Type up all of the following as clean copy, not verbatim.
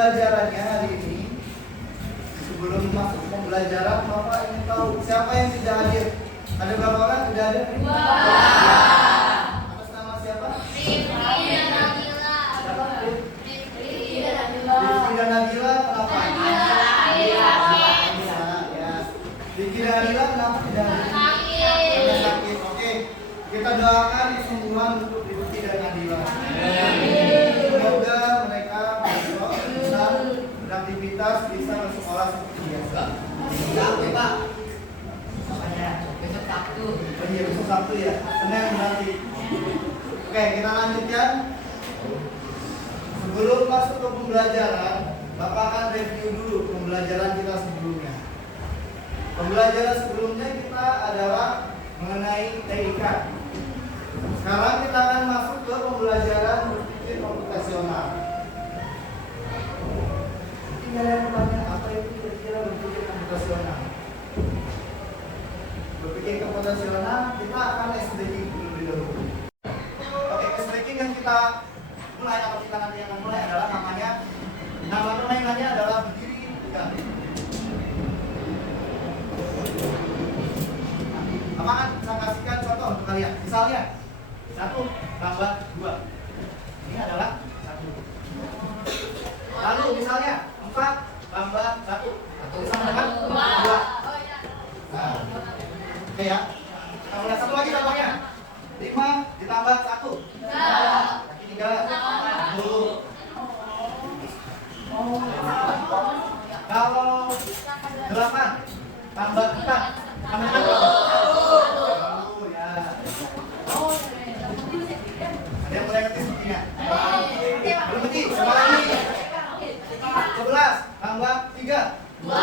pembelajarannya hari ini, sebelum masuk pembelajaran, Bapak ingin tahu siapa yang tidak hadir? Ada berapa orang tidak hadir? Atas nama siapa? Rifki dan Nabila. Kenapa? Rifki dan Nabila kenapa tidak hadir? Karena sakit. Oke, kita doakan kesembuhan untuk Rifki dan Nabila. Semoga mereka besok bisa beraktivitas, bisa ke sekolah seperti biasa. Pak. Besok Sabtu. Oh iya, besok Sabtu ya. Senin nanti. Oke, kita lanjutkan. Sebelum masuk ke pembelajaran, Bapak akan review dulu pembelajaran kita sebelumnya. Pembelajaran sebelumnya kita adalah mengenai TIK. Sekarang kita akan masuk ke pembelajaran berpikir komputasional. Mungkin ada yang bertanya, apa itu kira-kira berpikir komputasional? Berpikir komputasional, kita akan S-breaking dulu. Oke, S-breaking yang kita mulai atau kita nanti akan mulai adalah nama permainannya adalah berdiri tegak. Apa kan saya kasihkan contoh untuk kalian. Misalnya 1 tambah 2. Ini adalah 1. Lalu misalnya 4 tambah 1. Sama dengan 2. Nah, oke ya. Kita mulai satu lagi contohnya. 5 ditambah 1. Kaki 3. 10. Kalau 8 tambah 4 sama dengan 1. Ya. Ada yang mulai ngerti sepertinya? Belum ngerti? Coba lagi. 11 tambah 3. 2.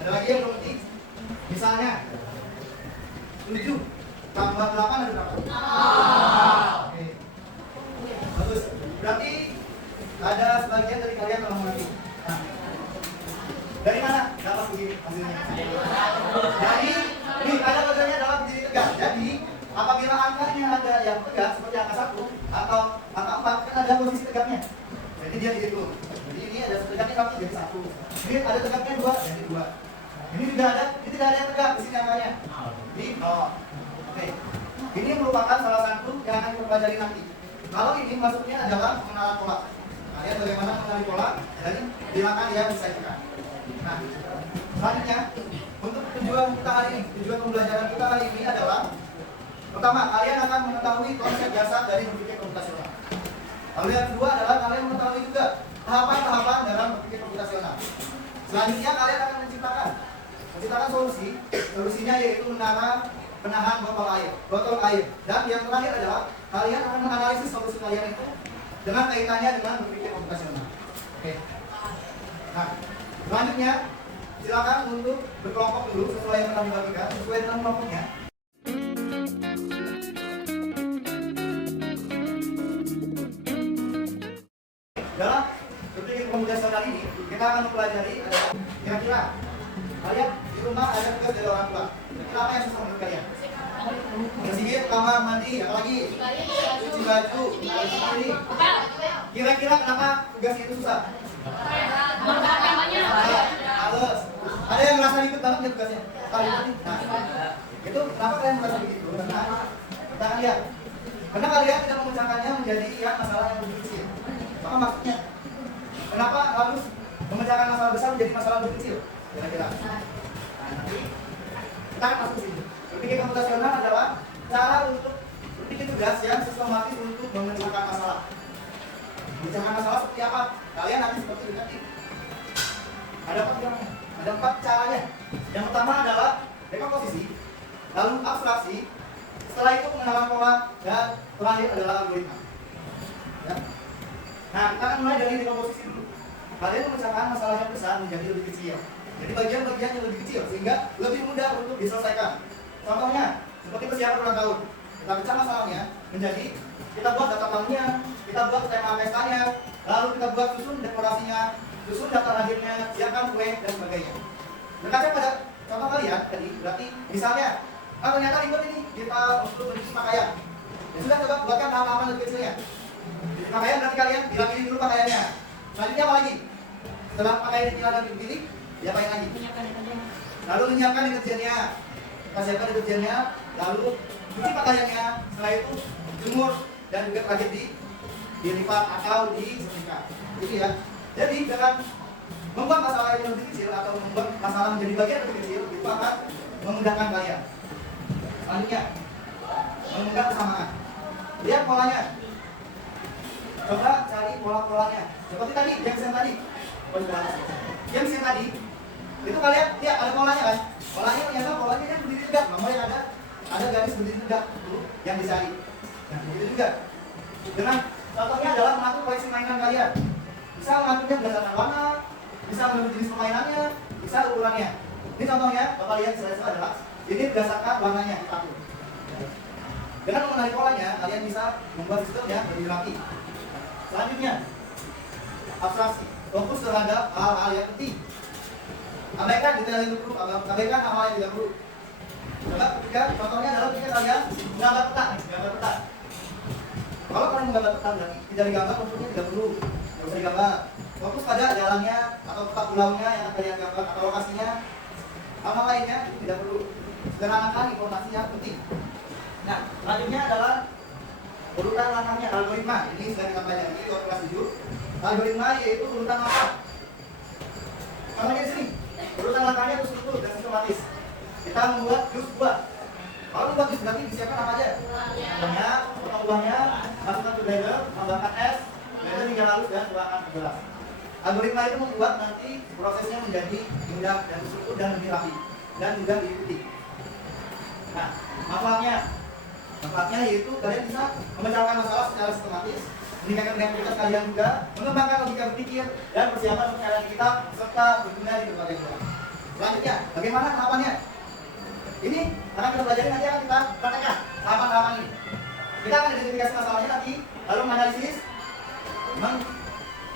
Ada lagi yang belum ngerti? Misalnya 7 tambah 8 ada berapa? Oke. Bagus. Berarti ada sebagian dari kalian telah mengerti. Nah, dari mana dapat begini hasilnya? Dari ini ada bagiannya dapat berdiri tegak. Jadi apabila angkanya ada yang tegak seperti angka 1 atau angka 4 kan ada posisi tegaknya. Jadi dia dihitung. Jadi ini ada tegaknya 1 jadi 1. Ini ada tegaknya 2 jadi 2. Ini juga ada, ini tidak ada yang tegak di sini angkanya. Di 0. Oke. Ini merupakan salah satu yang akan kita pelajari nanti. Kalau ini maksudnya adalah pengenalan pola. Kalian bagaimana mengenali pola dan silakan dia disajikan. Nah, selanjutnya untuk tujuan kita hari ini, tujuan pembelajaran kita hari ini adalah pertama, kalian akan mengetahui konsep dasar dari berpikir komputasional. Lalu yang kedua adalah kalian mengetahui juga tahapan-tahapan dalam berpikir komputasional. Selanjutnya kalian akan menciptakan solusi. Solusinya yaitu menara penahan botol air. Dan yang terakhir adalah kalian akan menganalisis solusi kalian itu dengan kaitannya dengan berpikir komputasional. Oke. Nah, selanjutnya silakan untuk berkelompok dulu sesuai yang telah dibagikan, sesuai dengan kelompoknya. Dalam berpikir komputasional ini kita akan mempelajari kira-kira kalian di rumah ada tugas dari orang tua. Kira-kira apa yang susah menurut kalian? Bersihkan kamar mandi, apalagi cuci baju, ini. Kira-kira kenapa tugas itu susah? Males. Ada yang merasa ribet banget ya tugasnya? Nah, itu kenapa kalian merasa begitu? Karena kita akan lihat. Karena kalian tidak memecahkannya menjadi masalah yang lebih kecil. Apa maksudnya? Kenapa harus memecahkan masalah besar menjadi masalah lebih kecil? Kira-kira. Nah, nanti kita akan masuk ke sini. Berpikir komputasional adalah cara untuk berpikir tugas yang sistematis untuk memecahkan masalah. Memecahkan masalah seperti apa? Kalian nanti seperti ini nanti. Ada 4 caranya. Yang pertama adalah dekomposisi, lalu abstraksi, setelah itu pengenalan pola, dan terakhir adalah algoritma. Ya. Nah, kita akan mulai dari dekomposisi dulu. Kalian memecahkan masalah yang besar menjadi lebih kecil. Jadi bagian-bagian yang lebih kecil sehingga lebih mudah untuk diselesaikan. Contohnya, seperti persiapan ulang tahun. Kita pecah masalahnya menjadi kita buat daftar tamunya, kita buat tema pestanya, lalu kita buat susun dekorasinya, susun daftar hadirnya, siapkan kue dan sebagainya. Berkaca pada contoh kalian tadi, berarti misalnya, ternyata ribet ini kita untuk mencuci pakaian. Ya sudah, coba buatkan hal-hal lebih kecilnya. Cuci pakaian nanti kalian dirapiin dulu pakaiannya. Selanjutnya apa lagi? Setelah pakaian dipilah dan dipilih, diapain lagi? Lalu menyiapkan deterjennya. Kita siapkan deterjennya, lalu cuci pakaiannya. Setelah itu jemur dan juga terakhir dilipat atau disetrika. Gitu ya. Jadi dengan membuat masalah yang lebih kecil atau membuat masalah menjadi bagian lebih kecil itu akan memudahkan kalian. Selanjutnya mengundang kesamaan. Lihat polanya. Coba cari pola-polanya. Seperti tadi, yang tadi itu kalian lihat ada polanya kan? Polanya ternyata polanya kan berdiri tegak. Namanya ada garis berdiri tegak itu yang dicari. Nah, begitu juga dengan contohnya adalah mengatur koleksi mainan kalian. Bisa mengaturnya berdasarkan warna, bisa menentukan jenis permainannya, bisa ukurannya. Ini contohnya, Bapak lihat slide adalah ini berdasarkan warnanya diatur. Dengan mengenali polanya, kalian bisa membuat sistem yang lebih rapi. Selanjutnya, abstraksi. Fokus terhadap hal-hal yang penting. Abaikan detail yang perlu, abaikan hal-hal yang tidak perlu. Coba ketiga, contohnya adalah ketika kalian menggambar peta. Kalau kalian menggambar peta berarti tidak digambar, maksudnya tidak perlu, tidak usah digambar. Fokus pada jalannya atau tempat pulaunya yang akan kalian gambar atau lokasinya. Hal-hal lainnya itu tidak perlu. Sederhanakan informasi yang penting. Nah, selanjutnya adalah urutan langkahnya, algoritma. Ini sudah kita pelajari di kelas 7. Algoritma yaitu urutan langkah. Contohnya di sini, urutan langkahnya itu struktur dan sistematis. Kita membuat jus buah. Kalau membuat jus berarti disiapkan apa aja? Buahnya, potong buahnya, masukkan ke blender, tambahkan es, blender hingga halus dan tuangkan ke gelas. Algoritma itu membuat nanti prosesnya menjadi mudah dan terstruktur dan lebih rapi dan juga diikuti. Nah, manfaatnya yaitu kalian bisa memecahkan masalah secara sistematis, meningkatkan kreativitas kalian juga, mengembangkan logika berpikir dan persiapan untuk kalian kita serta berguna di berbagai bidang. Selanjutnya, bagaimana tahapannya? Ini akan kita pelajari, nanti akan kita praktekkan tahapan-tahapan ini. Kita akan identifikasi masalahnya nanti, lalu menganalisis,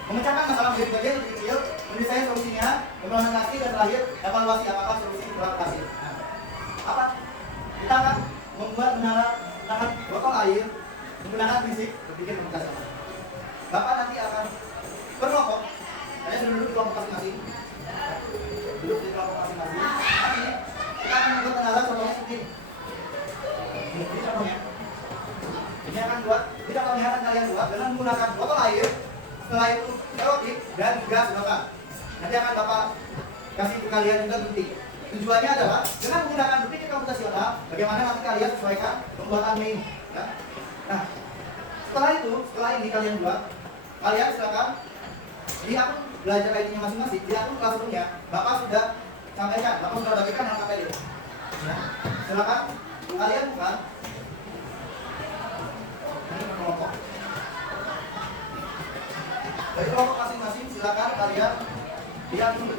memecahkan masalah menjadi bagian lebih kecil, mendesain solusinya, implementasi dan terakhir evaluasi apakah solusi telah berhasil. Nah, apa? Kita akan membuat menara tahan botol air menggunakan prinsip berpikir berkelanjutan. Bapak nanti akan berkelompok. Kalian sudah duduk di kelompok masing-masing. Duduk di kelompok masing-masing. Nanti kita akan membuat menara contohnya seperti ini. Ini contohnya. Ini akan contohnya akan kalian buat dengan menggunakan botol air. Setelah itu selotip dan juga sedotan. Nanti akan Bapak kasih ke kalian juga bukti. Tujuannya adalah dengan menggunakan berpikir komputasional, bagaimana nanti kalian sesuaikan pembuatan menu. Ya? Nah, setelah ini kalian buat, kalian silakan di akun belajar ID-nya masing-masing, di akun kelas sebelumnya, Bapak sudah sampaikan, Bapak sudah bagikan LKPD. Ya? Silakan kalian bukan ini kelompok. Dari kelompok masing-masing, silakan kalian lihat dulu.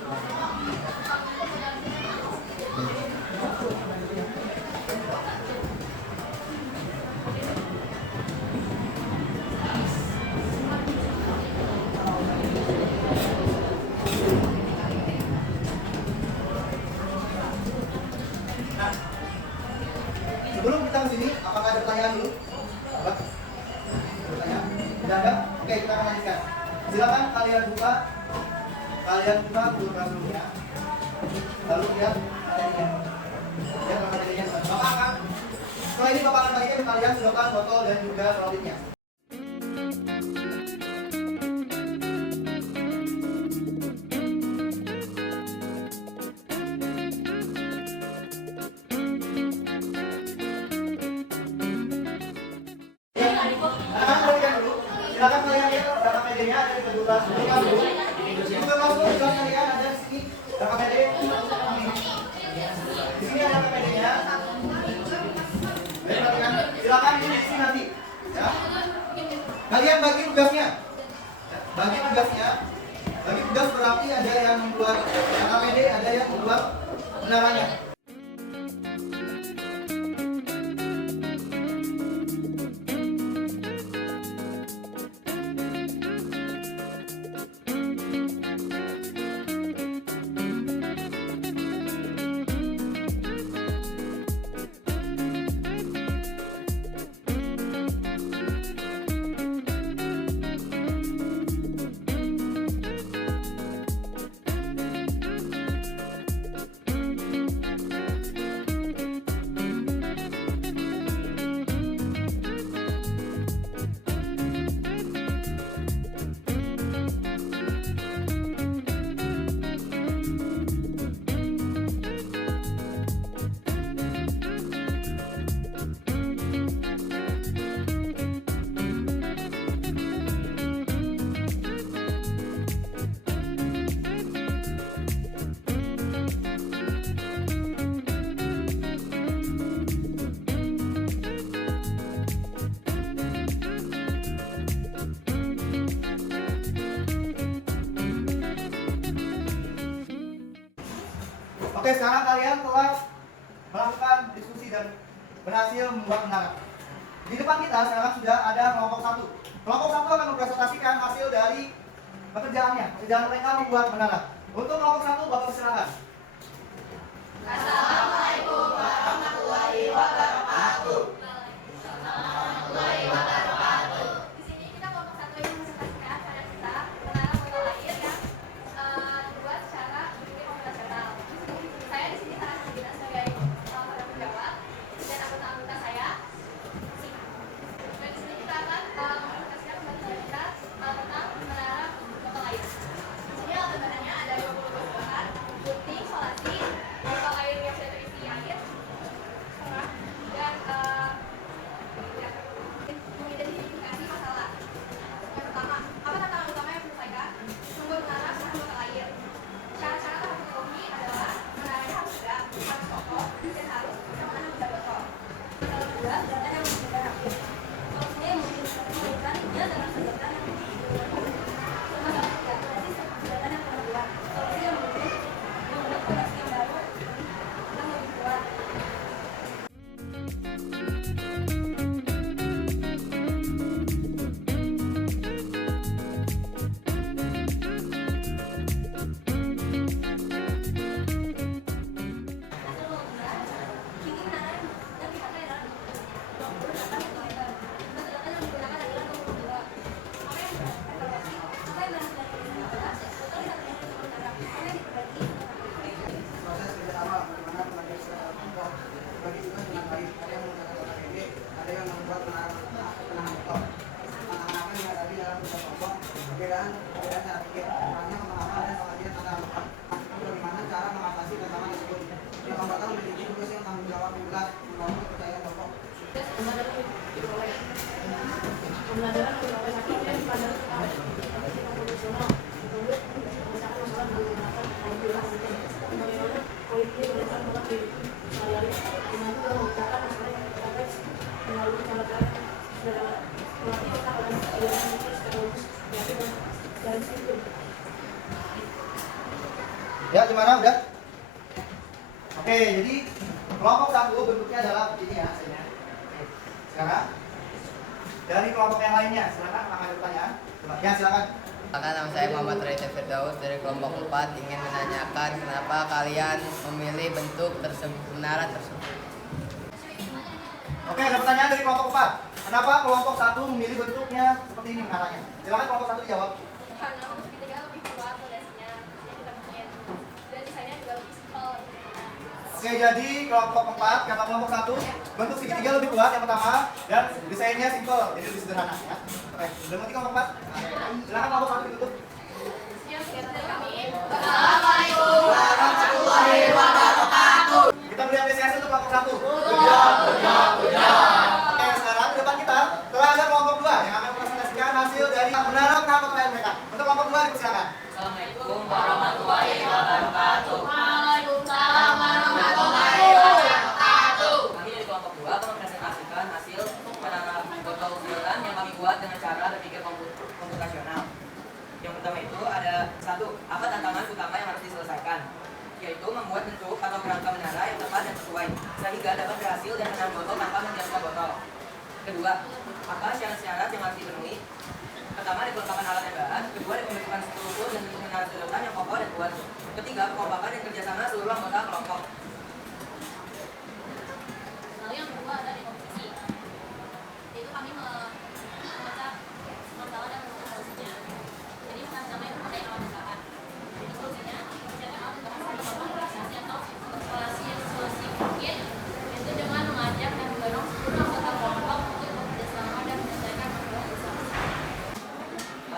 Sebelum kita ke sini, apakah ada pertanyaan dulu? Pertanyaan? Tidak ada? Oke, kita akan lanjutkan. Silakan kalian buka Google Classroom-nya. Lalu lihat materinya. Lihat materinya. Bapak akan setelah ini Bapak akan bagikan kalian sedotan, botol dan juga solidnya. Silakan kalian lihat data PD-nya ada di Google Classroom. Google Classroom juga kalian ada di sini data PD. Di sini ada data PD-nya. Silakan di sini nanti. Ya. Kalian bagi tugasnya. Bagi tugas berarti ada yang membuat data PD, ada yang membuat menaranya. Oke, sekarang kalian telah melakukan diskusi dan berhasil membuat menara. Di depan kita sekarang sudah ada kelompok 1. Kelompok 1 akan mempresentasikan hasil dari pekerjaan mereka membuat menara. Untuk kelompok 1, Bapak silakan. Assalamualaikum warahmatullahi wabarakatuh. Warahmatullahi wabarakatuh. Di sini kita kelompok 1 yang mempresentasikan pada kita menara foto air yang dibuat secara konvensional. Saya di sini sangat berguna sebagai para penjawab dan anggota saya. Dan di sini kita akan mempresentasikan kembali pada kita tentang menara foto air. Di sini alat bahannya ada 20 bahan, gunting, solasi, botol air yang sudah terisi air, serat, dan mengidentifikasi masalah. Yang pertama, apa tantangan utama yang diselesaikan? Membuat menara dengan botol air. Syarat-syarat yang harus dipenuhi adalah menaranya harus tegak, harus kokoh, dan harus bisa menahan benda botol. Yang kedua, data yang menggunakan akhir. Solusinya yang memungkinkan dia dengan senjata yang masalah ketiga, berarti senjata yang kedua. Solusi yang membuat koneksi yang baru yang lebih kuat. Proses kerja awal bagaimana pengajar secara kelompok bagi tugas dengan baik. Ada yang menggunakan otak pendek, ada yang membuat penahan motor. Tantangan yang dihadapi dalam kerja kelompok, perbedaan cara pikir, kurangnya pemahaman dan pengajian antara mereka. Bagaimana cara mengatasi tantangan tersebut? Yang keempat, memiliki tugas yang tanggung jawab yang jelas, membangun kepercayaan kelompok. Pembelajaran beberapa sakit dan pada profesional untuk memecahkan masalah menggunakan kalkulasi bagaimana poinnya mereka melatih sehari-hari dengan memecahkan masalah yang kompleks melalui cara-cara sederhana melatih otak dan pikiran secara logis kreatif dan disiplin. Ya, gimana? Udah? Oke, jadi kelompok 1 bentuknya adalah begini ya hasilnya. Oke, sekarang dari kelompok yang lainnya, silakan akan ada pertanyaan. Ya, silakan. Nama saya Muhammad Raisa Firdaus dari kelompok 4 ingin menanyakan kenapa kalian memilih bentuk menara tersebut. Oke, ada pertanyaan dari kelompok 4. Kenapa kelompok 1 memilih bentuknya seperti ini menaranya? Silakan kelompok 1 dijawab. Karena untuk segitiga lebih kuat fondasinya yang kita bikin, dan desainnya juga lebih simpel. Oke, jadi kelompok 4 kata kelompok 1 bentuk segitiga lebih kuat yang pertama dan desainnya simple, jadi lebih sederhana ya. Oke, sudah mengerti kelompok 4? Silakan kelompok 1 ditutup. Sekian dari kami. Assalamualaikum warahmatullahi wabarakatuh. Kita beri apresiasi untuk kelompok 1. Oke, sekarang di depan kita telah ada kelompok 2 yang akan mempresentasikan hasil dari menara pengamat lain mereka. Untuk kelompok 2 dipersilakan. Assalamualaikum warahmatullahi wabarakatuh. Waalaikumsalam warahmatullahi wabarakatuh. Kami dari kelompok 2 akan mempresentasikan hasil menara botol usulan yang kami buat dengan cara berpikir komputasional. Yang pertama itu ada 1. Apa tantangan utama yang harus diselesaikan? Yaitu membuat bentuk atau kerangka menara yang tepat dan sesuai sehingga dapat berhasil dan menahan botol tanpa menjatuhkan botol. Kedua, apa syarat-syarat yang harus dipenuhi? Pertama, dikelengkapan alat dan bahan. Kedua, pembentukan struktur dan menara sedotan yang kokoh dan kuat. Ketiga, kekompakan dan kerjasama seluruh anggota kelompok. Lalu yang kedua ada di kompetisi, yaitu kami membaca masalah dan menemukan solusinya. Jadi pertama yang pertama yang alat bahan. Jadi solusinya kerjakan alat bahan sebagai organisasi atau instalasi yang solusi mungkin, itu dengan mengajak dan mendorong seluruh anggota kelompok untuk bekerjasama dan menyelesaikan masalah bersama.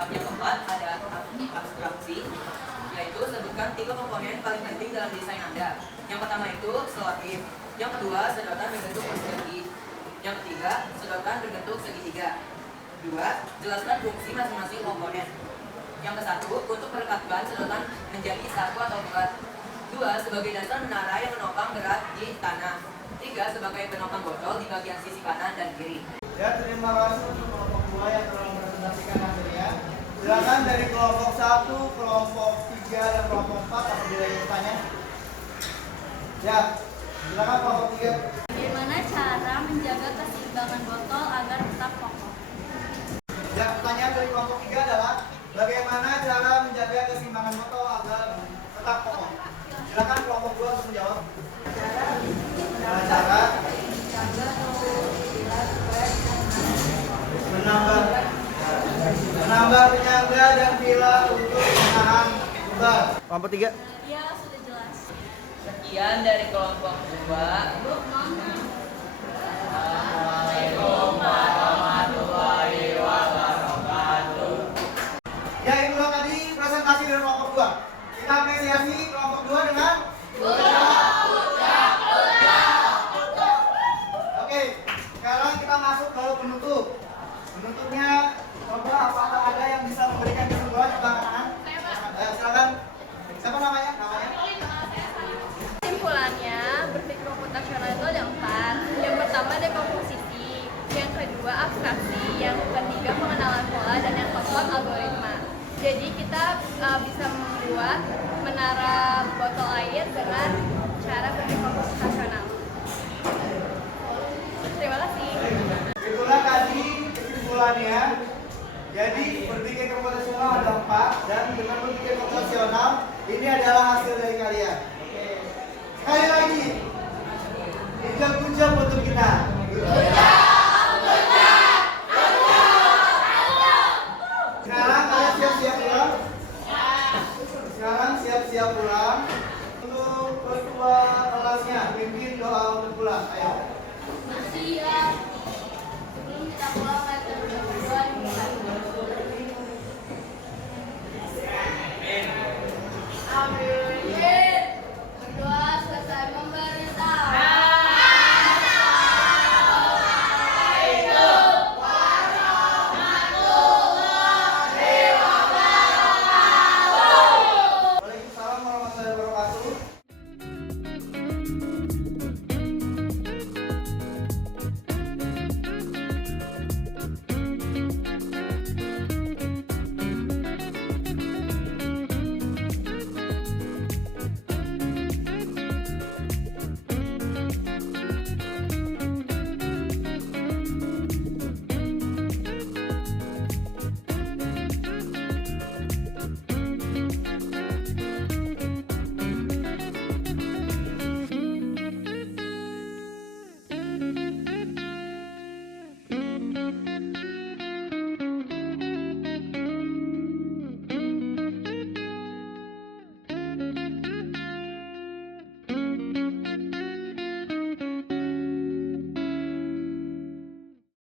Yang keempat ada abstraksi, yaitu sebutkan 3 komponen paling penting dalam desain Anda. Yang pertama itu selotip, yang kedua sedotan berbentuk persegi, yang ketiga sedotan berbentuk segitiga. 2. Jelaskan fungsi masing-masing komponen. Yang ke-1, untuk merekatkan sedotan menjadi satu atau bulat. 2. Sebagai dasar menara yang menopang berat di tanah. 3. Sebagai penopang botol di bagian sisi kanan dan kiri. Ya, terima kasih untuk kelompok 2 yang telah mempresentasikan hasilnya. Silakan dari kelompok 1, kelompok 3, dan kelompok 4 apabila ada pertanyaan. Ya, silakan kelompok 3. Bagaimana cara menjaga keseimbangan botol agar tetap kokoh? Ya, pertanyaan dari kelompok 3 adalah bagaimana cara menjaga keseimbangan botol agar tetap kokoh? Silakan kelompok 2 untuk menjawab. Cara menambah penyangga dan pilar untuk menahan lubang. Kelompok 3. Ya, sudah jelas. Sekian dari kelompok 2. Ya, itulah tadi presentasi dari kelompok 2. Kita apresiasi kelompok 2 dengan Oke, sekarang kita masuk ke penutup. Penutupnya, coba apakah ada yang bisa memberikan kesimpulan tentang anak-anak? Silakan. Siapa namanya? Kesimpulannya, berpikir komputasional itu ada 4. Yang pertama dekomposisi, yang kedua abstraksi, yang ketiga pengenalan pola, dan yang keempat algoritma. Jadi kita bisa membuat menara botol air dengan cara berpikir komputasional. Terima kasih. Itulah tadi kesimpulannya. Jadi berpikir komputasional ada 4 dan dengan berpikir komputasional ini adalah hasil dari kalian. Sekali lagi, 3 puja untuk kita.